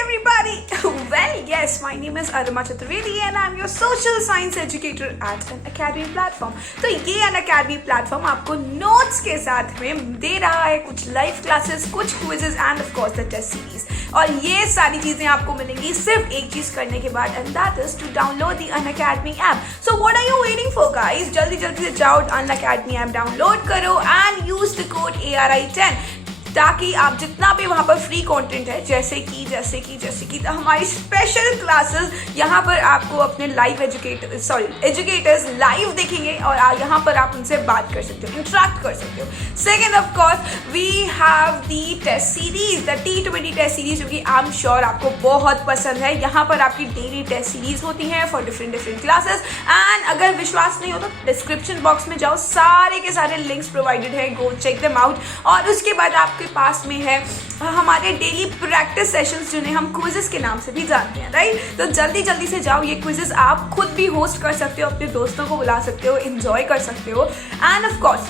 everybody! Well, yes, my name is Arima Chaturvedi and I'm your social science educator at an academy platform. तो ये an academy platform आपको notes के साथ में दे रहा है कुछ live classes, कुछ quizzes and of course the test series. और ये सारी चीजें आपको मिलेंगी सिर्फ एक चीज करने के बाद and that is to download the Unacademy app. So what are you waiting for, guys? जल्दी जल्दी से जाओ Unacademy app download करो and use the code ARI10 ताकि आप जितना भी वहाँ पर फ्री कंटेंट है जैसे कि तो हमारी स्पेशल क्लासेस यहाँ पर आपको अपने लाइव एजुकेटर्स लाइव देखेंगे और यहाँ पर आप उनसे बात कर सकते हो, इंटरेक्ट कर सकते हो. Second of course we have the test series, the T20 test series, जो कि आई एम श्योर आपको बहुत पसंद है. यहाँ पर आपकी डेली टेस्ट सीरीज होती हैं फॉर डिफरेंट क्लासेस. एंड अगर विश्वास नहीं हो तो डिस्क्रिप्शन बॉक्स में जाओ, सारे के सारे लिंक्स प्रोवाइडेड है, गो चेक देम आउट. और उसके बाद आपके पास में है हमारे डेली प्रैक्टिस सेशंस जिन्हें हम क्विजेस के नाम से भी जानते हैं, राइट. तो जल्दी से जाओ, ये क्विजेस आप खुद भी होस्ट कर सकते हो, अपने दोस्तों को बुला सकते हो, एंजॉय कर सकते हो. एंड ऑफ कोर्स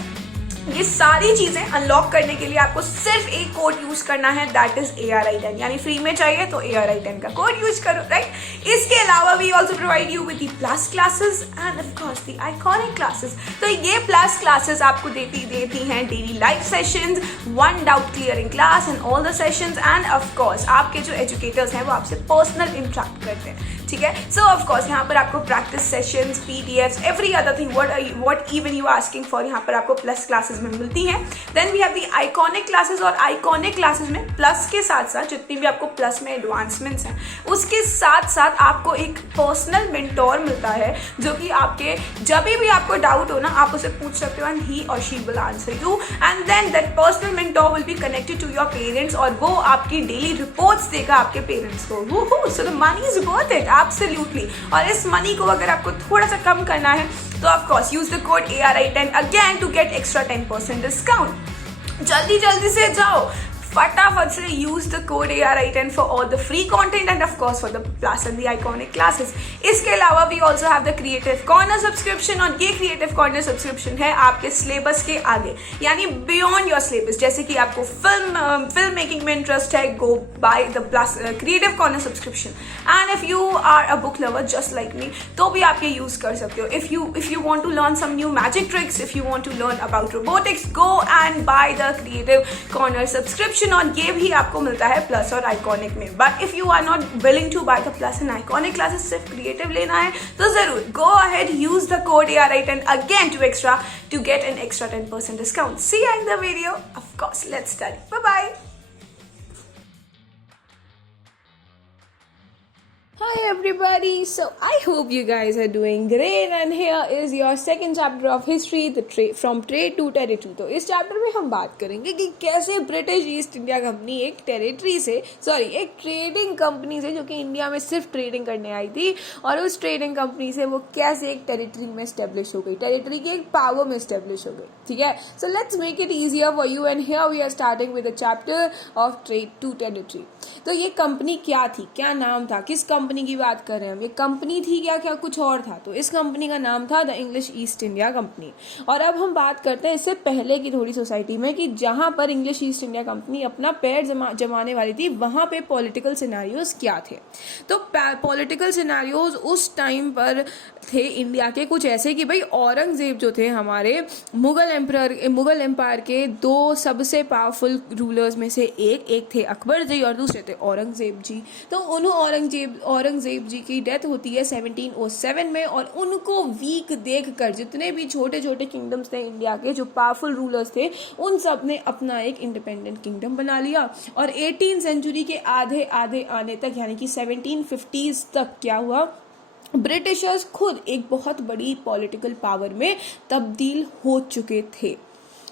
ये सारी चीजें अनलॉक करने के लिए आपको सिर्फ एक कोड यूज करना है, दैट इज ARI10. यानी फ्री में चाहिए तो ARI10 का कोड यूज करो, राइट. इसके अलावा we also provide you with the plus classes and of course the iconic classes. तो ये प्लस क्लासेस आपको देती हैं daily live sessions, one doubt clearing class and all the sessions. And of course आपके जो educators हैं वो आपसे पर्सनल इंटरेक्ट करते हैं, ठीक है. सो ऑफ कोर्स यहाँ पर आपको practice sessions, PDFs, every other thing what even you asking for यहाँ पर आपको प्लस क्लासेस में मिलती हैं. Then we have the iconic classes, और आइकॉनिक क्लासेस में प्लस के साथ साथ जितनी भी आपको प्लस में एडवांसमेंट्स हैं उसके साथ साथ आपको एक पर्सनल मेंटोर मिलता है, जो कि आपके जब भी आपको डाउट हो ना आप उसे पूछ सकते हो एंड ही और she will answer you. And then that personal mentor will be connected to your parents और वो आपकी डेली रिपोर्ट्स देगा आपके पेरेंट्स को. So the money is worth it absolutely. और इस मनी को अगर आपको थोड़ा सा कम करना है तो of course use the code ARI10 again to get extra 10% discount. जल्दी से जाओ, फटाफट से use the code ARI10 for all the free content and of course for the plus and the iconic classes. इसके अलावा we also have the creative corner subscription, और ये creative corner subscription है आपके सिलेबस के आगे, यानी बियॉन्ड योर सिलेबस. जैसे कि आपको फिल्म मेकिंग में इंटरेस्ट है, go buy the plus creative corner subscription. And if you are a book lover just like me तो भी आप ये यूज कर सकते हो. If you want to learn some new magic tricks, if you want to learn about robotics, go and buy the creative corner subscription. और ये भी आपको मिलता है प्लस और आइकॉनिक में. But if you are not willing to buy the plus and iconic classes, सिर्फ creative लेना है तो जरूर go ahead, use the code ARI10 again to get an extra 10% discount. See you in the video. Of course, let's study. Bye bye. Hi everybody, so I hope you guys are doing great and here is your second chapter of history, from trade to territory. तो इस chapter में हम बात करेंगे कि कैसे British East India company एक trading company से, जो कि इंडिया में सिर्फ ट्रेडिंग करने आई थी, और उस ट्रेडिंग कंपनी से वो कैसे एक टेरिटरी में स्टेब्लिश हो गई, टेरिटरी की एक पावर में स्टेब्लिश हो गई, ठीक है. So let's make it easier for you and here we are starting with the chapter of trade to territory. तो ये कंपनी क्या थी, क्या नाम था, किस कंपनी की बात कर रहे हैं हम, ये कंपनी थी क्या कुछ और था. तो इस कंपनी का नाम था the English east India company. और अब हम बात करते हैं इससे पहले की थोड़ी सोसाइटी में कि जहां पर इंग्लिश ईस्ट इंडिया कंपनी अपना पैर जमाने वाली थी वहां पे पॉलिटिकल सिनेरियोज क्या थे. तो पॉलिटिकल सिनेरियोज उस टाइम पर थे इंडिया के कुछ ऐसे कि भाई औरंगजेब जो थे हमारे मुगल एम्पायर के दो सबसे पावरफुल रूलर्स में से एक थे अकबर जी और दूसरे थे औरंगजेब जी. तो औरंगजेब जी की डेथ होती है 1707 में, और उनको वीक देखकर जितने भी छोटे छोटे किंगडम्स थे इंडिया के, जो पावरफुल रूलर्स थे, उन सब ने अपना एक इंडिपेंडेंट किंगडम बना लिया. और 18th सेंचुरी के आधे आने तक, यानी कि 1750s तक क्या हुआ, ब्रिटिशर्स खुद एक बहुत बड़ी पॉलिटिकल पावर में तब्दील हो चुके थे.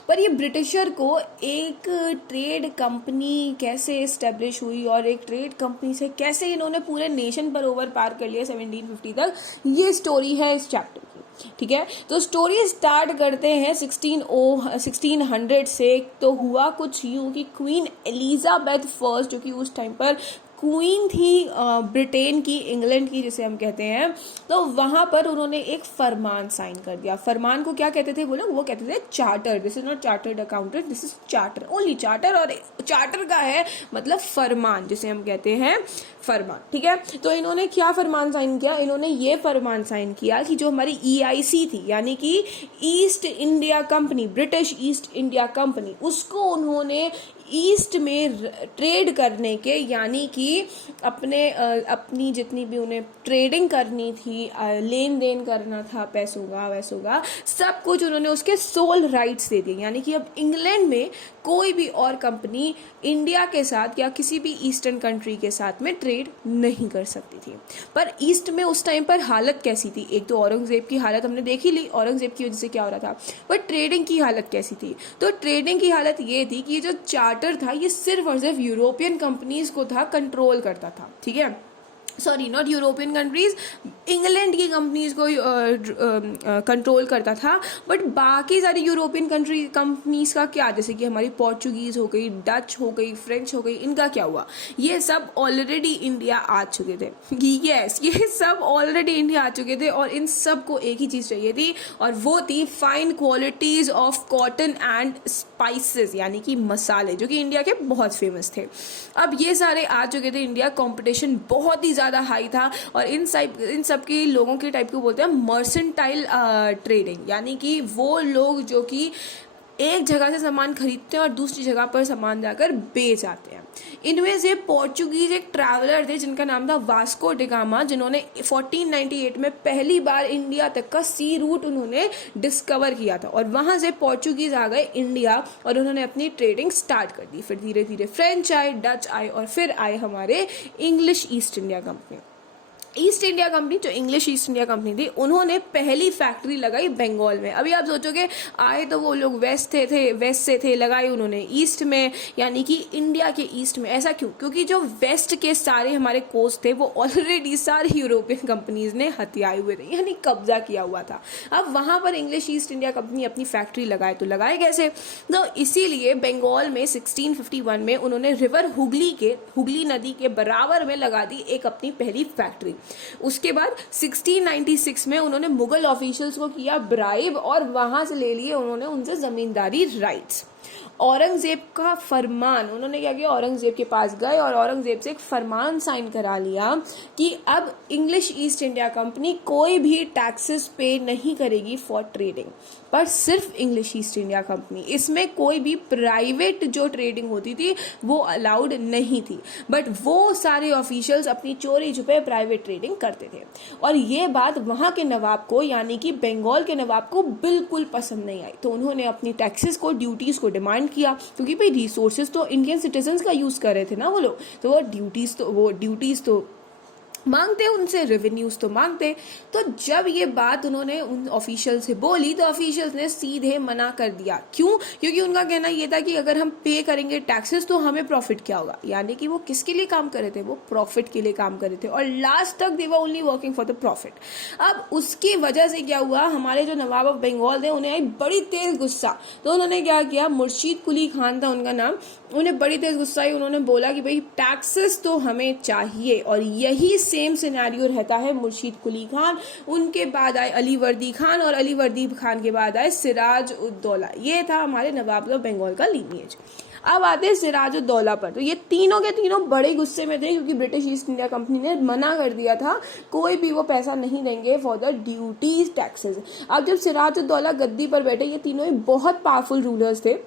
पर ये ब्रिटिशर को एक ट्रेड कंपनी कैसे इस्टेब्लिश हुई और एक ट्रेड कंपनी से कैसे इन्होंने पूरे नेशन पर ओवर पार कर लिया 1750 तक, ये स्टोरी है इस चैप्टर की, ठीक है. तो स्टोरी स्टार्ट करते हैं 1600 से. तो हुआ कुछ यूँ कि क्वीन एलिजाबेथ फर्स्ट, जो कि उस टाइम पर क्वीन थी ब्रिटेन की, इंग्लैंड की जिसे हम कहते हैं, तो वहाँ पर उन्होंने एक फरमान साइन कर दिया। फरमान को क्या कहते थे वो लोग? वो कहते थे charter. This is not chartered accountant, this is charter, only charter. और चार्टर का है मतलब फरमान, जिसे हम कहते हैं फरमान, ठीक है। तो इन्होंने क्या फरमान साइन किया? इन्होंने ये फरमान साइन किया कि जो हमारी EIC थी, यानी कि east India company, British East India company, उसको उन्होंने ईस्ट में ट्रेड करने के, यानी कि अपनी जितनी भी उन्हें ट्रेडिंग करनी थी, लेन देन करना था पैसों का वैसों का, सब कुछ उन्होंने उसके सोल राइट्स दे दिए। यानी कि अब इंग्लैंड में कोई भी और कंपनी इंडिया के साथ या किसी भी ईस्टर्न कंट्री के साथ में ट्रेड नहीं कर सकती थी। पर ईस्ट में उस टाइम पर हालत कैसी थी? एक तो औरंगजेब की हालत हमने देख ही ली, औरंगजेब की वजह से क्या हो रहा था, पर ट्रेडिंग की हालत कैसी थी? तो ट्रेडिंग की हालत ये थी कि जो चार्टर था ये सिर्फ और सिर्फ यूरोपियन कंपनीज को था कंट्रोल करता था, ठीक है। Sorry, not European countries, England की कंपनीज को कंट्रोल करता था। बट बाकी सारी यूरोपियन कंपनीज का क्या, जैसे कि हमारी पोर्चुगीज हो गई, डच हो गई, फ्रेंच हो गई, इनका क्या हुआ? ये सब ऑलरेडी इंडिया आ चुके थे। यस, ये सब ऑलरेडी इंडिया आ चुके थे और इन सब को एक ही चीज़ चाहिए थी, और वो थी fine qualities of cotton and spices, यानी कि मसाले, जो कि इंडिया के बहुत फेमस थे। अब ये सारे आ चुके थे इंडिया, कंपटीशन बहुत ही ज़्यादा हाई था, और इन सब के लोगों के टाइप को बोलते हैं मर्सेंटाइल ट्रेडिंग, यानी कि वो लोग जो कि एक जगह से सामान खरीदते हैं और दूसरी जगह पर सामान जाकर बेच आते हैं। इनमें से पोर्चुगीज एक ट्रैवलर थे जिनका नाम था वास्को डिगामा, जिन्होंने 1498 में पहली बार इंडिया तक का सी रूट उन्होंने डिस्कवर किया था, और वहां से पोर्चुगीज आ गए इंडिया और उन्होंने अपनी ट्रेडिंग स्टार्ट कर दी। फिर धीरे धीरे फ्रेंच आए, डच आए, और फिर आए हमारे English east India company. East India company, जो इंग्लिश ईस्ट इंडिया कंपनी थी, उन्होंने पहली फैक्ट्री लगाई बंगाल में। अभी आप सोचोगे आए तो वो लोग वेस्ट से थे, लगाई उन्होंने ईस्ट में, यानी कि इंडिया के ईस्ट में। ऐसा क्यों? क्योंकि जो वेस्ट के सारे हमारे कोस्ट थे वो ऑलरेडी सारी यूरोपियन कंपनीज ने हथियाए हुए थे, यानी कब्जा किया हुआ था। अब वहां पर इंग्लिश ईस्ट इंडिया कंपनी अपनी फैक्ट्री लगाए, तो लगाए कैसे? तो इसीलिए बंगाल में 1651 में उन्होंने रिवर हुगली नदी के बराबर में लगा दी एक अपनी पहली फैक्ट्री। उसके बाद 1696 में उन्होंने मुगल ऑफिशियल्स को किया ब्राइब, और वहां से ले लिए उन्होंने उनसे जमींदारी राइट्स। औरंगजेब का फरमान, उन्होंने क्या किया? औरंगजेब के पास गए और औरंगजेब से एक फरमान साइन करा लिया कि अब इंग्लिश ईस्ट इंडिया कंपनी कोई भी टैक्सेस पे नहीं करेगी फॉर ट्रेडिंग, पर सिर्फ इंग्लिश ईस्ट इंडिया कंपनी, इसमें कोई भी प्राइवेट जो ट्रेडिंग होती थी वो अलाउड नहीं थी। बट वो सारे ऑफिशियल्स अपनी चोरी छुपे प्राइवेट ट्रेडिंग करते थे, और ये बात वहां के नवाब को, यानी कि बंगाल के नवाब को बिल्कुल पसंद नहीं आई। तो उन्होंने अपनी टैक्सेस को, ड्यूटीज को डिमांड किया, क्योंकि भाई रिसोर्सेज तो इंडियन सिटीजन्स का यूज कर रहे थे ना वो लोग, तो वो ड्यूटीज तो मांगते, उनसे रेवेन्यूज तो मांगते। तो जब ये बात उन्होंने उन ऑफिशियल से बोली तो ऑफिशियल्स ने सीधे मना कर दिया। क्यों? क्योंकि उनका कहना ये था कि अगर हम पे करेंगे टैक्सेस तो हमें प्रॉफिट क्या होगा। यानी कि वो किसके लिए काम कर रहे थे? वो प्रॉफिट के लिए काम कर रहे थे, और लास्ट तक they were only working for the profit. अब उसकी वजह से क्या हुआ, हमारे जो नवाब ऑफ बंगाल थे उन्हें आई बड़ी तेज गुस्सा। तो उन्होंने क्या किया, मुर्शीद कुली खान था उनका नाम, उन्हें बड़ी तेज गुस्सा आई। उन्होंने बोला कि भाई टैक्सेस तो हमें चाहिए, और यही सेम सिनेरियो रहता है मुर्शीद कुली खान, उनके बाद आए अली वर्दी खान, और अली वर्दी खान के बाद आए सिराज उद दौला। ये था हमारे नवाब ऑफ बंगाल का लीनिएज। अब आते हैं सिराज उद दौला पर। तो ये तीनों के तीनों बड़े गुस्से में थे, क्योंकि ब्रिटिश ईस्ट इंडिया कंपनी ने मना कर दिया था कोई भी वो पैसा नहीं देंगे फॉर द ड्यूटीज टैक्सेस। अब जब सिराज उद दौला गद्दी पर बैठे, ये तीनों ही बहुत पावरफुल रूलर्स थे।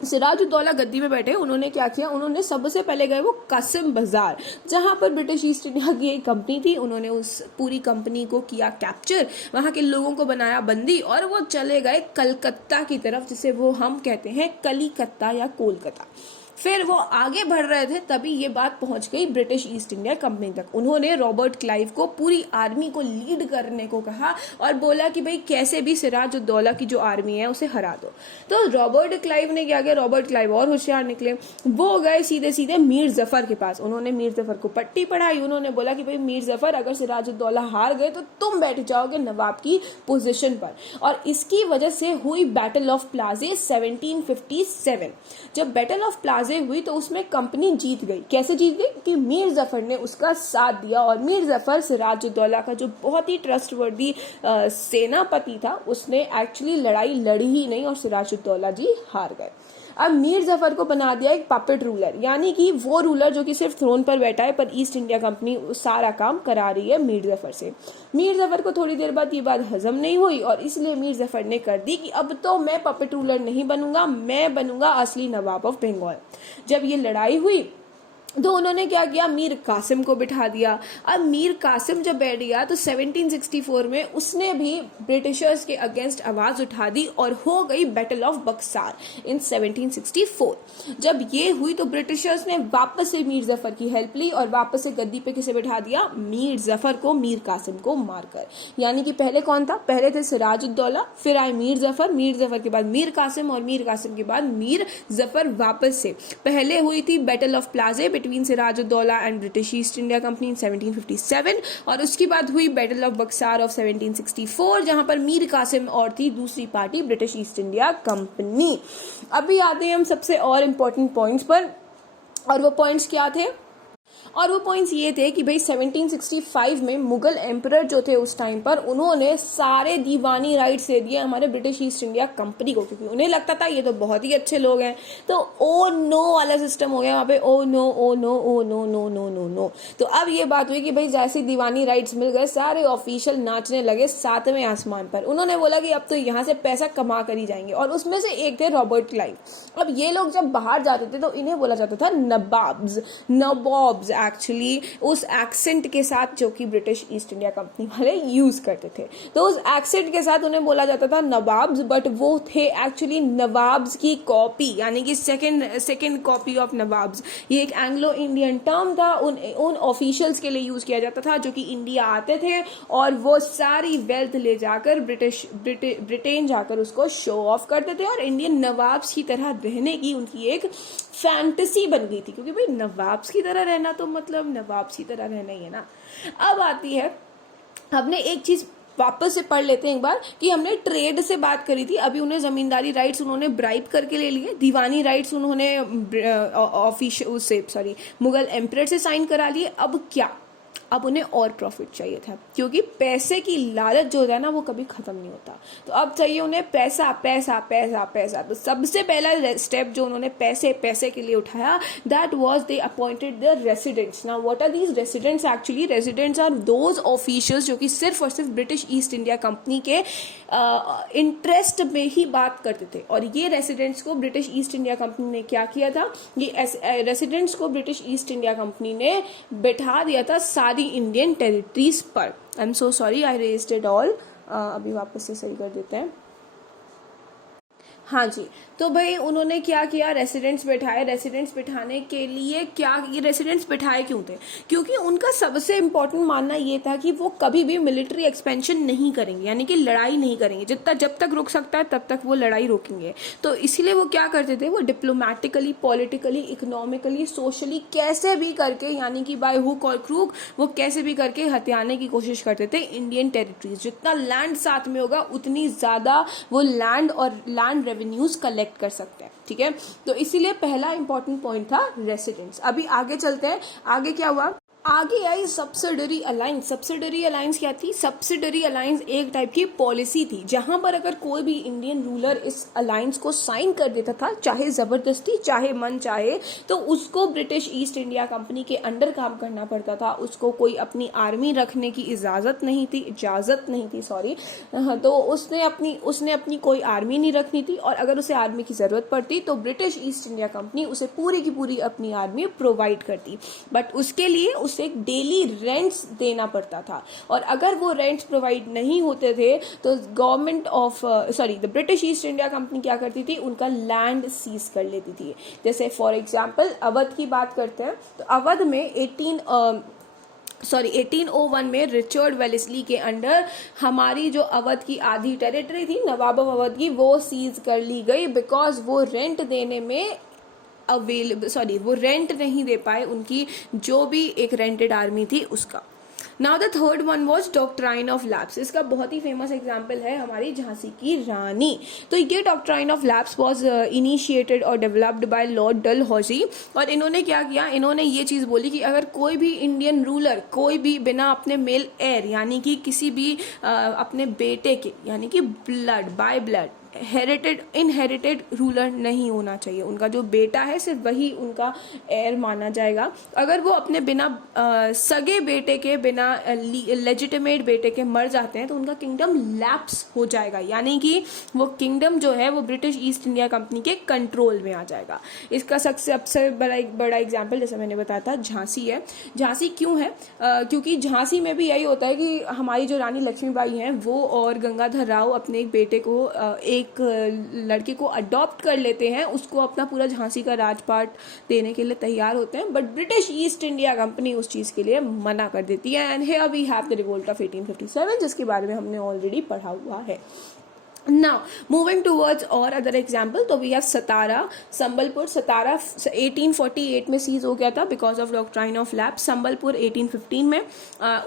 सिराज उद दौला गद्दी में बैठे, उन्होंने क्या किया, उन्होंने सबसे पहले गए वो कासिम बाजार, जहां पर ब्रिटिश ईस्ट इंडिया की एक कंपनी थी। उन्होंने उस पूरी कंपनी को किया कैप्चर, वहां के लोगों को बनाया बंदी, और वो चले गए कलकत्ता की तरफ, जिसे वो हम कहते हैं कलीकत्ता या कोलकाता। फिर वो आगे बढ़ रहे थे, तभी ये बात पहुंच गई ब्रिटिश ईस्ट इंडिया कंपनी तक। उन्होंने रॉबर्ट क्लाइव को पूरी आर्मी को लीड करने को कहा, और बोला कि भाई कैसे भी सिराज उद दौला की जो आर्मी है उसे हरा दो। तो रॉबर्ट क्लाइव ने क्या किया, रॉबर्ट क्लाइव और होशियार निकले, वो गए सीधे सीधे मीर जफर के पास। उन्होंने मीर जफर को पट्टी पढ़ाई, उन्होंने बोला कि भाई मीर जफर, अगर सिराज उद दौला हार गए तो तुम बैठ जाओगे नवाब की पोजीशन पर। और इसकी वजह से हुई बैटल ऑफ प्लाजे 1757। जब बैटल ऑफ प्लाजे प्लाजे हुई तो उसमें कंपनी जीत गई। कैसे जीत गई? कि मीर जफर ने उसका साथ दिया और मीर जफर सिराजुद्दौला का जो बहुत ही ट्रस्टवर्दी सेनापति था, उसने एक्चुअली लड़ाई लड़ी ही नहीं और सिराजुद्दौला जी हार गए। अब मीर जफर को बना दिया एक पपेट रूलर, यानी कि वो रूलर जो कि सिर्फ थ्रोन पर बैठा है, पर ईस्ट इंडिया कंपनी सारा काम करा रही है मीर जफर से। मीर जफर को थोड़ी देर बाद ये बात हजम नहीं हुई और इसलिए मीर जफर ने कर दी कि अब तो मैं पपेट रूलर नहीं बनूंगा, मैं बनूंगा असली नवाब ऑफ बंगाल। जब ये लड़ाई हुई तो उन्होंने क्या किया? मीर कासिम को बिठा दिया। अब मीर कासिम जब बैठ गया तो 1764 में उसने भी ब्रिटिशर्स के अगेंस्ट आवाज उठा दी और हो गई बैटल ऑफ बक्सार इन 1764। जब ये हुई तो ब्रिटिशर्स ने वापस से मीर जफर की हेल्प ली और वापस से गद्दी पे किसे बिठा दिया? मीर जफर को, मीर कासिम को मारकर। यानी कि पहले कौन था? पहले थे सिराजुद्दौला, फिर आए मीर जफर के बाद मीर कासिम और मीर कासिम के बाद मीर जफर वापस से। पहले हुई थी battle of Plassey between Sirajuddaulah and British East India Company in 1757 और उसके बाद हुई बैटल ऑफ बक्सार ऑफ 1764 जहां पर मीर कासिम और थी दूसरी party British East India company. अभी आते हैं हम सबसे और इम्पोर्टेंट पॉइंट्स पर, और वो पॉइंट्स क्या थे? और वो पॉइंट्स ये थे कि भाई 1765 में मुगल एम्परर जो थे उस टाइम पर, उन्होंने सारे दीवानी राइट्स दे दिए हमारे ब्रिटिश ईस्ट इंडिया कंपनी को, क्योंकि उन्हें लगता था ये तो बहुत ही अच्छे लोग हैं। तो ओ नो वाला सिस्टम हो गया वहाँ पे, oh no oh no oh no no no no no. तो अब ये बात हुई कि भाई जैसे दीवानी राइट्स मिल गए, सारे ऑफिशियल नाचने लगे सातवें आसमान पर। उन्होंने बोला कि अब तो यहाँ से पैसा कमा कर ही जाएंगे, और उसमें से एक थे रॉबर्ट क्लाइव। अब ये लोग जब बाहर जाते थे तो इन्हें बोला जाता था नवाब्स एक्चुअली, उस एक्सेंट के साथ जो कि ब्रिटिश ईस्ट इंडिया कंपनी वाले यूज करते थे। तो उस एक्सेंट के साथ उन्हें बोला जाता था नवाब्स, बट वो थे एक्चुअली नवाब्स की कॉपी, यानी कि सेकंड कॉपी ऑफ नवाब्स। ये एक एंग्लो इंडियन टर्म था, उन ऑफिशियल्स के लिए यूज किया जाता था जो कि इंडिया आते थे और वो सारी वेल्थ ले जाकर ब्रिटेन जाकर उसको शो ऑफ करते थे, और इंडियन नवाब्स की तरह रहने की उनकी एक फैंटेसी बन गई थी, क्योंकि भाई नवाब्स की तरह रहना तो मतलब नवाब्स की तरह रहना ही है ना। अब आती है, हमने एक चीज वापस से पढ़ लेते हैं एक बार, कि हमने ट्रेड से बात करी थी। अभी उन्हें जमींदारी राइट्स उन्होंने ब्राइब करके ले लिए, दीवानी राइट्स उन्होंने मुगल एम्परर से साइन करा लिए। अब क्या? अब उन्हें और प्रॉफिट चाहिए था, क्योंकि पैसे की लालच जो होता है ना वो कभी खत्म नहीं होता। तो अब चाहिए उन्हें पैसा पैसा पैसा पैसा। तो सबसे पहला स्टेप जो उन्होंने पैसे के लिए उठाया, that was they appointed the residents. Now what are these residents? Actually residents are those officials जो कि सिर्फ और सिर्फ ब्रिटिश ईस्ट इंडिया कंपनी के इंटरेस्ट में ही बात करते थे। और ये रेसिडेंट्स को ब्रिटिश ईस्ट इंडिया कंपनी ने क्या किया था? ये रेसिडेंट्स को ब्रिटिश ईस्ट इंडिया कंपनी ने बैठा दिया था सारी इंडियन टेरिटरीज पर। I am so sorry, I raised it all. अभी वापस से सही कर देते हैं। हाँ जी, तो भाई उन्होंने क्या किया? रेसिडेंट्स बैठाए। रेसिडेंट्स बैठाने के लिए क्या, ये रेसिडेंट्स बैठाए क्यों थे? क्योंकि उनका सबसे इंपॉर्टेंट मानना ये था कि वो कभी भी मिलिट्री एक्सपेंशन नहीं करेंगे, यानी कि लड़ाई नहीं करेंगे। जब तक रुक सकता है तब तक वो लड़ाई रोकेंगे। तो इसीलिए वो क्या करते थे? वो डिप्लोमेटिकली, पॉलिटिकली, इकोनॉमिकली, सोशली कैसे भी करके, यानी कि बाय हुक और क्रूक, वो कैसे भी करके हथियाने की कोशिश करते थे इंडियन टेरिटरीज। जितना लैंड साथ में होगा उतनी ज्यादा वो लैंड और लैंड रेवेन्यूज कलेक्ट कर सकते हैं। ठीक है, तो इसीलिए पहला इंपॉर्टेंट पॉइंट था रेसिडेंट्स। अभी आगे चलते हैं। आगे क्या हुआ? आगे आई सब्सिडरी अलायंस। सब्सिडरी अलायंस क्या थी? सब्सिडरी अलायंस एक टाइप की पॉलिसी थी जहां पर अगर कोई भी इंडियन रूलर इस अलायंस को साइन कर देता था, चाहे जबरदस्ती चाहे मन चाहे, तो उसको ब्रिटिश ईस्ट इंडिया कंपनी के अंडर काम करना पड़ता था। उसको कोई अपनी आर्मी रखने की इजाजत नहीं थी सॉरी। तो उसने अपनी कोई आर्मी नहीं रखनी थी, और अगर उसे आर्मी की जरूरत पड़ती तो ब्रिटिश ईस्ट इंडिया कंपनी उसे पूरी की पूरी अपनी आर्मी प्रोवाइड करती। बट उसके लिए उसे एक डेली रेंट्स देना पड़ता था, और अगर वो रेंट्स प्रोवाइड नहीं होते थे तो the British East India company क्या करती थी? उनका लैंड सीज कर लेती थी। जैसे फॉर एग्जांपल अवध की बात करते हैं, तो अवध में 1801 में रिचर्ड वेलेस्ली के अंडर हमारी जो अवध की आधी टेरिटरी थी नवाब ऑफ अवध की, वो सीज कर ली गई, बिकॉज वो रेंट देने में वो रेंट नहीं दे पाए, उनकी जो भी एक रेंटेड आर्मी थी उसका। Now the third one was doctrine of lapse. इसका बहुत ही फेमस एग्जाम्पल है हमारी झांसी की रानी. तो ये doctrine of lapse was initiated और डेवलप्ड बाय लॉर्ड डलहौजी. और इन्होंने क्या किया, इन्होंने ये चीज बोली कि अगर कोई भी इंडियन रूलर कोई भी बिना अपने मेल एयर यानी कि किसी भी अपने बेटे के यानी कि blood by blood inherited ruler नहीं होना चाहिए. उनका जो बेटा है सिर्फ वही उनका एयर माना जाएगा. अगर वो अपने बिना सगे बेटे के बिना लेजिटिमेट बेटे के मर जाते हैं तो उनका किंगडम लैप्स हो जाएगा, यानी कि वो किंगडम जो है वो ब्रिटिश ईस्ट इंडिया कंपनी के कंट्रोल में आ जाएगा. इसका सबसे बड़ा एग्जाम्पल जैसे मैंने बताया था झांसी है. झांसी क्यों है? क्योंकि झांसी में भी यही होता है कि हमारी जो रानी लक्ष्मीबाई हैं वो और गंगाधर राव अपने एक बेटे को एक लड़के को अडॉप्ट कर लेते हैं, उसको अपना पूरा झांसी का राजपाट देने के लिए तैयार होते हैं, but British East India Company उस चीज के लिए मना कर देती है. And here we have the revolt of 1857 जिसके बारे में हमने ऑलरेडी पढ़ा हुआ है. Now, moving towards और अदर एग्जाम्पल, तो वी हैव सतारा, संबलपुर. सतारा 1848 में सीज हो गया था because of doctrine of lapse. Sambalpur 1815 में,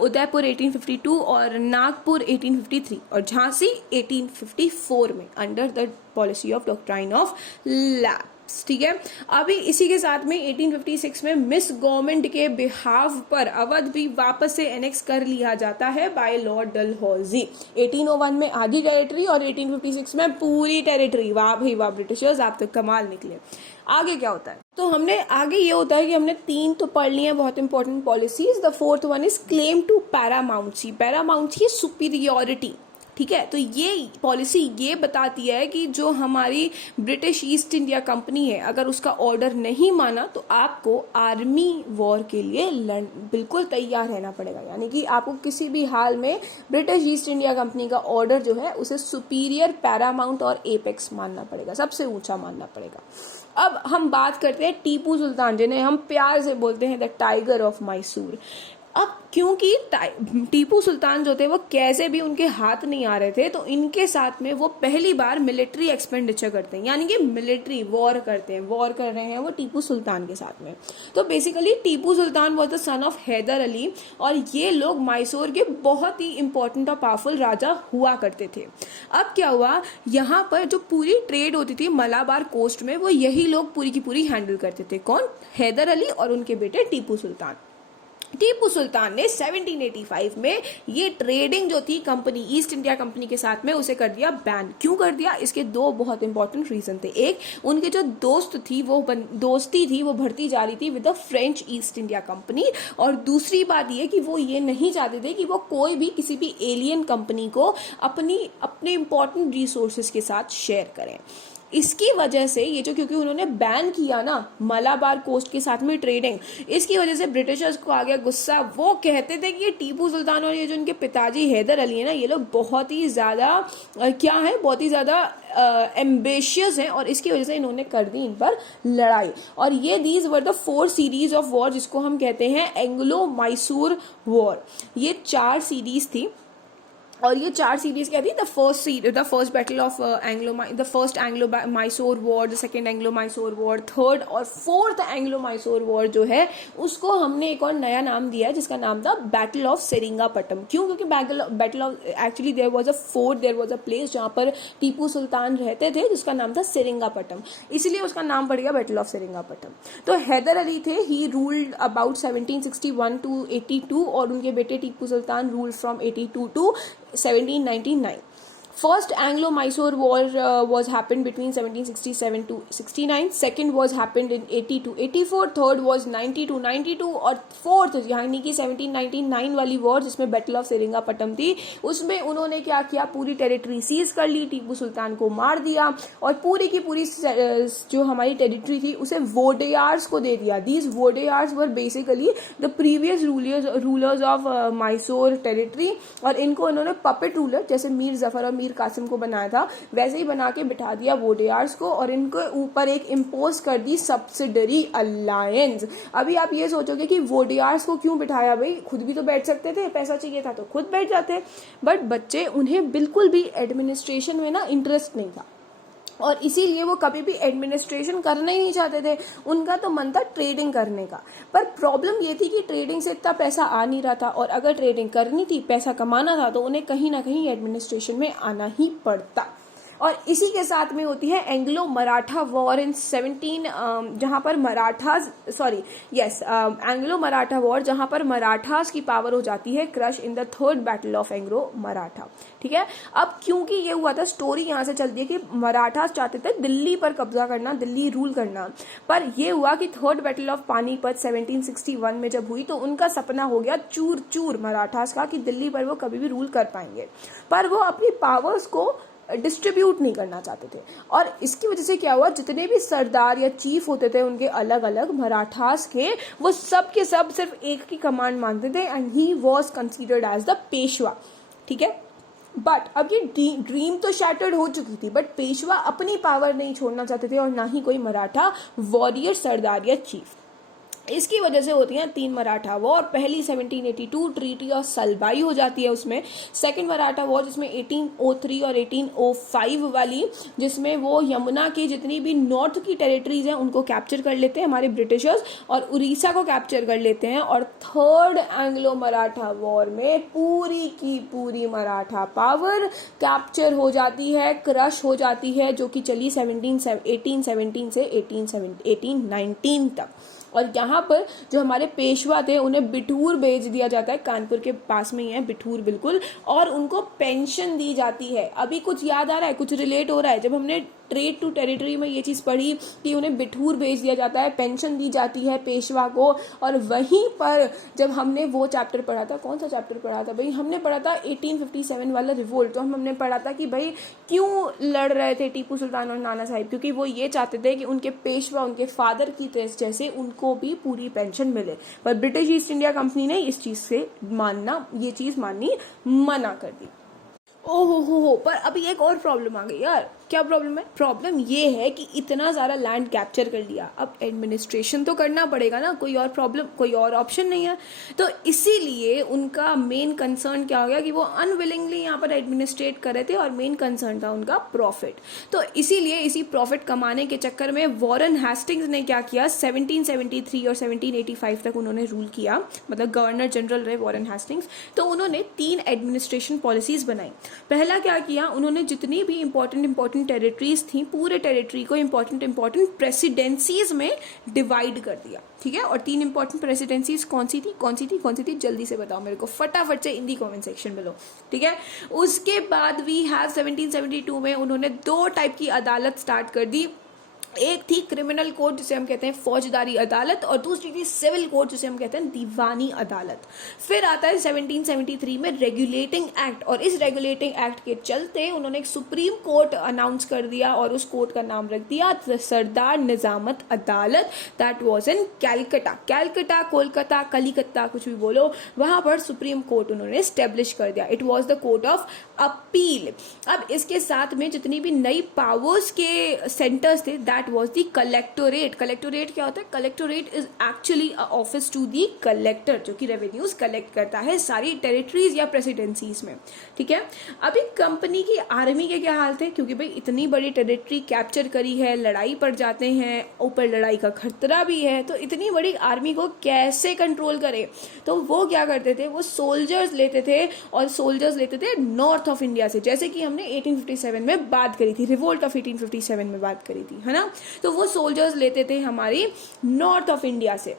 उदयपुर 1852 और नागपुर 1853 और झांसी 1854 में under the policy of doctrine of lapse. ठीक है. अभी इसी के साथ में 1856 में मिस गवर्नमेंट के बिहाव पर अवध भी वापस से एनेक्स कर लिया जाता है बाय लॉर्ड डलहौजी. 1801 में आधी टेरिटरी और 1856 में पूरी टेरिटरी. वाह भाई वाह ब्रिटिशर्स, आप तो कमाल निकले. आगे क्या होता है? तो हमने आगे ये होता है कि हमने 3 तो पढ़ लिए हैं बहुत important policies. The fourth one is claim to paramountcy. Paramountcy superiority. ठीक है. तो ये पॉलिसी ये बताती है कि जो हमारी ब्रिटिश ईस्ट इंडिया कंपनी है अगर उसका ऑर्डर नहीं माना तो आपको आर्मी वॉर के लिए बिल्कुल तैयार रहना पड़ेगा, यानी कि आपको किसी भी हाल में ब्रिटिश ईस्ट इंडिया कंपनी का ऑर्डर जो है उसे सुपीरियर, पैरामाउंट और एपेक्स मानना पड़ेगा, सबसे ऊंचा मानना पड़ेगा. अब हम बात करते हैं टीपू सुल्तान, जिन्हें हम प्यार से बोलते हैं द टाइगर ऑफ मैसूर. अब क्योंकि टीपू सुल्तान जो थे वो कैसे भी उनके हाथ नहीं आ रहे थे, तो इनके साथ में वो पहली बार मिलिट्री एक्सपेंडिचर करते हैं, यानी कि मिलिट्री वॉर करते हैं. वॉर कर रहे हैं वो टीपू सुल्तान के साथ में. तो basically Tipu Sultan was the son of Hyder Ali और ये लोग मैसूर के बहुत ही इंपॉर्टेंट और पावरफुल राजा हुआ करते थे. अब क्या हुआ, यहाँ पर जो पूरी ट्रेड होती थी मलाबार कोस्ट में वो यही लोग पूरी की पूरी हैंडल करते थे. कौन? हैदर अली और उनके बेटे टीपू सुल्तान. टीपू सुल्तान ने 1785 में ये ट्रेडिंग जो थी कंपनी ईस्ट इंडिया कंपनी के साथ में उसे कर दिया बैन. क्यों कर दिया? इसके 2 बहुत इंपॉर्टेंट रीजन थे. एक, उनके जो दोस्ती थी वो बढ़ती जा रही थी with the French east India company, और दूसरी बात ये कि वो ये नहीं चाहते थे कि वो कोई भी किसी भी एलियन कंपनी को अपने इंपॉर्टेंट रिसोर्सेज के साथ शेयर करें. इसकी वजह से ये जो, क्योंकि उन्होंने बैन किया ना मलाबार कोस्ट के साथ में ट्रेडिंग, इसकी वजह से ब्रिटिशर्स को आ गया गुस्सा. वो कहते थे कि ये टीपू सुल्तान और ये जो उनके पिताजी हैदर अली है ना, ये लोग बहुत ही ज्यादा क्या है, बहुत ही ज्यादा एम्बिशियस हैं, और इसकी वजह से इन्होंने कर दी इन पर लड़ाई. और ये these were the 4 series of war जिसको हम कहते हैं एंग्लो मैसूर वॉर. ये 4 सीरीज थी और ये 4 सीरीज क्या थी? The first battle of the first Anglo Mysore war, the second Anglo Mysore war, third और फोर्थ एंग्लो मैसूर वॉर जो है उसको हमने एक और नया नाम दिया है जिसका नाम था बैटल ऑफ सेरिंगापट्टम. क्यों? क्योंकि battle of actually there was a fort, there was a place जहाँ पर टीपू सुल्तान रहते थे जिसका नाम था सेरिंगापट्टम, इसलिए उसका नाम पड़ गया बैटल ऑफ सेरिंगापट्टम. तो हैदर अली थे, ही रूल्ड अबाउट 1761 to 82 और उनके बेटे Tipu Sultan ruled from 82 to 1799. First Anglo-Mysore War was happened between 1767 to 69. Second was happened in 80 to 84. Third was 90 to 92 और fourth यानी कि 1799 वाली वॉर जिसमें बैटल ऑफ सेरिंगापट्टम थी, उसमें उन्होंने क्या किया, पूरी टेरिटरी सीज कर ली, टीपू सुल्तान को मार दिया और पूरी की पूरी जो हमारी टेरिटरी थी उसे वोडेयार्स को दे दिया. These Wodeyars were basically the previous rulers of Mysore territory और इनको उन्होंने पपेट रूलर जैसे मीर जफर और मीर कासिम को बनाया था वैसे ही बना के बिठा दिया वोडेयार्स को और इनको ऊपर एक इम्पोज कर दी सब्सिडरी अलायंस. अभी आप ये सोचोगे कि वोडेयार्स को क्यों बिठाया, भाई खुद भी तो बैठ सकते थे, पैसा चाहिए था तो खुद बैठ जाते, बट बच्चे उन्हें बिल्कुल भी एडमिनिस्ट्रेशन में ना इंटरेस्ट नहीं था. और इसीलिए वो कभी भी एडमिनिस्ट्रेशन करना ही नहीं चाहते थे, उनका तो मन था ट्रेडिंग करने का। पर प्रॉब्लम ये थी कि ट्रेडिंग से इतना पैसा आ नहीं रहा था, और अगर ट्रेडिंग करनी थी, पैसा कमाना था, तो उन्हें कहीं ना कहीं एडमिनिस्ट्रेशन में आना ही पड़ता। और इसी के साथ में होती है एंग्लो मराठा वॉर इन 17 जहाँ पर एंग्लो मराठा वॉर, जहाँ पर मराठास की पावर हो जाती है crush in the third battle of Anglo Maratha. ठीक है, अब क्योंकि ये हुआ था, स्टोरी यहाँ से चलती है कि मराठास चाहते थे दिल्ली पर कब्जा करना, दिल्ली रूल करना, पर ये हुआ कि थर्ड बैटल ऑफ पानीपत 1761 में जब हुई तो उनका सपना हो गया चूर चूर मराठास का कि दिल्ली पर वो कभी भी रूल कर पाएंगे, पर वो अपनी पावर्स को डिस्ट्रीब्यूट नहीं करना चाहते थे। और इसकी वजह से क्या हुआ, जितने भी सरदार या चीफ होते थे उनके अलग अलग मराठास के, वो सब के सब सिर्फ एक की कमांड मानते थे, and he was considered as the Peshwa. ठीक है, बट अब ये ड्रीम तो शैटर्ड हो चुकी थी, बट पेशवा अपनी पावर नहीं छोड़ना चाहते थे, और ना ही कोई मराठा वॉरियर सरदार या चीफ। इसकी वजह से होती हैं 3 मराठा वॉर। पहली 1782 ट्रीटी ऑफ सलबाई हो जाती है, उसमें सेकंड मराठा वॉर जिसमें 1803 और 1805 वाली, जिसमें वो यमुना की जितनी भी नॉर्थ की टेरिटरीज हैं उनको कैप्चर कर लेते हैं हमारे ब्रिटिशर्स, और उड़ीसा को कैप्चर कर लेते हैं। और थर्ड एंग्लो मराठा वॉर में पूरी की पूरी मराठा पावर कैप्चर हो जाती है, क्रश हो जाती है, जो कि चली 1817 से 1819 तक। और यहाँ पर जो हमारे पेशवा थे उन्हें बिठूर भेज दिया जाता है, कानपुर के पास में ही है बिठूर बिल्कुल, और उनको पेंशन दी जाती है। अभी कुछ याद आ रहा है, कुछ रिलेट हो रहा है, जब हमने ट्रेड टू टेरिटरी में ये चीज़ पढ़ी कि उन्हें बिठूर भेज दिया जाता है, पेंशन दी जाती है पेशवा को। और वहीं पर जब हमने वो चैप्टर पढ़ा था, कौन सा चैप्टर पढ़ा था भाई, हमने पढ़ा था 1857 वाला रिवोल्ट। तो हमने पढ़ा था कि भाई क्यों लड़ रहे थे टीपू सुल्तान और नाना साहिब, क्योंकि वो ये चाहते थे कि उनके पेशवा, उनके फादर की जैसे उनको भी पूरी पेंशन मिले। पर ब्रिटिश ईस्ट इंडिया कंपनी ने इस चीज़ से ये चीज़ माननी मना कर दी। ओहो हो, पर अभी एक और प्रॉब्लम आ गई यार। क्या प्रॉब्लम है? प्रॉब्लम ये है कि इतना सारा लैंड कैप्चर कर लिया, अब एडमिनिस्ट्रेशन तो करना पड़ेगा ना, कोई और ऑप्शन नहीं है। तो इसीलिए उनका मेन कंसर्न क्या हो गया कि वो अनविलिंगली यहाँ पर एडमिनिस्ट्रेट कर रहे थे, और मेन कंसर्न था उनका प्रॉफिट। तो इसीलिए इसी प्रॉफिट कमाने के चक्कर में वॉरेन हेस्टिंग्स ने क्या किया, 1773 और 1785 तक उन्होंने रूल किया, मतलब गवर्नर जनरल रहे वॉरेन हेस्टिंग्स। तो उन्होंने 3 एडमिनिस्ट्रेशन पॉलिसीज बनाई। पहला क्या किया, उन्होंने जितनी भी इंपॉर्टेंट टेरिटरीज थी, पूरे टेरिटरी को इंपॉर्टेंट प्रेसिडेंसीज में डिवाइड कर दिया। ठीक है, और 3 इंपॉर्टेंट प्रेसिडेंसीज कौन सी थी जल्दी से बताओ मेरे को, फटाफट से इन दी कमेंट सेक्शन में लो। ठीक है, उसके बाद वी हैव 1772 में उन्होंने 2 टाइप की अदालत स्टार्ट कर दी। एक थी क्रिमिनल कोर्ट जिसे हम कहते हैं फौजदारी अदालत, और दूसरी थी सिविल कोर्ट जिसे हम कहते हैं दीवानी अदालत। फिर आता है 1773 में रेगुलेटिंग एक्ट, और इस रेगुलेटिंग एक्ट के चलते उन्होंने एक सुप्रीम कोर्ट अनाउंस कर दिया, और उस कोर्ट का नाम रख दिया Sardar Nizamat Adalat. That was in Calcutta, Kolkata, Kalikata, कुछ भी बोलो, वहां पर सुप्रीम कोर्ट उन्होंने स्टेब्लिश कर दिया। It was the court of appeal. अब इसके साथ में जितनी भी नई पावर्स के सेंटर्स थे, that was the collectorate. Collectorate क्या होता है? Collectorate is actually a office to the collector, जो कि रेवेन्यूज कलेक्ट करता है सारी टेरिटरीज या प्रेसिडेंसीज में। ठीक है, अभी कंपनी की आर्मी के क्या हाल थे, क्योंकि भाई इतनी बड़ी टेरिटरी कैप्चर करी है, लड़ाई पड़ जाते हैं, ऊपर लड़ाई का खतरा भी है, तो इतनी बड़ी आर्मी को कैसे कंट्रोल करे? तो वो क्या करते थे, वो सोल्जर्स लेते थे, और सोल्जर्स लेते थे नॉर्थ ऑफ इंडिया से, जैसे कि हमने 1857 में बात करी थी, रिवोल्ट ऑफ 1857 में बात करी थी, है ना। तो वो सोल्जर्स लेते थे हमारी नॉर्थ ऑफ इंडिया से,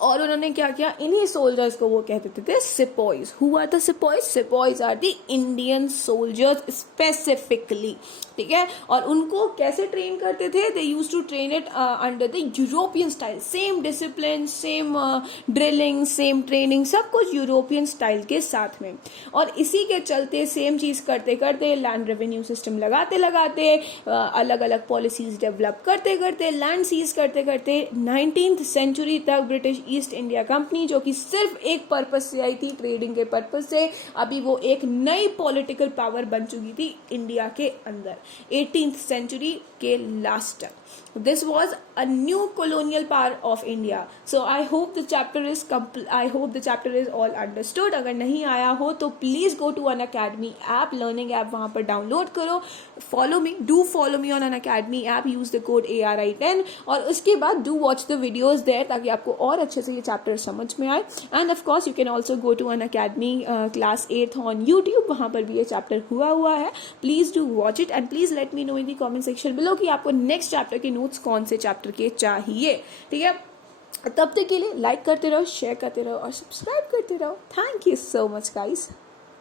और उन्होंने क्या किया, इन्हीं सोल्जर्स को वो कहते थे sepoys. Who are the sepoys? Sepoys are the Indian soldiers specifically. ठीक है, और उनको कैसे ट्रेन करते थे? They use to train it under the European style, same discipline, same drilling, same training, सब कुछ यूरोपियन स्टाइल के साथ में। और इसी के चलते सेम चीज करते करते, लैंड रेवेन्यू सिस्टम लगाते अलग अलग पॉलिसीज डेवलप करते लैंड सीज करते 19th सेंचुरी तक ब्रिटिश ईस्ट इंडिया कंपनी, जो कि सिर्फ एक पर्पस से आई थी, ट्रेडिंग के पर्पस से। अभी वो एक नई पॉलिटिकल पावर बन चुकी थी इंडिया के अंदर 18th सेंचुरी के लास्ट तक। This was a new colonial power of India. So I hope the chapter is all understood. अगर नहीं आया हो तो please go to Unacademy app, learning app वहाँ पर डाउनलोड करो। Follow me on Unacademy app, use the code ARI10 और उसके बाद do watch the videos there ताकि आपको और अच्छे से ये चैप्टर समझ में आए। And of course you can also go to Unacademy class 8th on YouTube, वहाँ पर भी ये चैप्टर हुआ है। Please do watch it and please let me know in the comment section below कि आपको नेक्स्ट चैप्टर के नोट्स कौन से चैप्टर के चाहिए, ठीक है। तब तक के लिए लाइक करते रहो, शेयर करते रहो और सब्सक्राइब करते रहो। Thank you so much guys.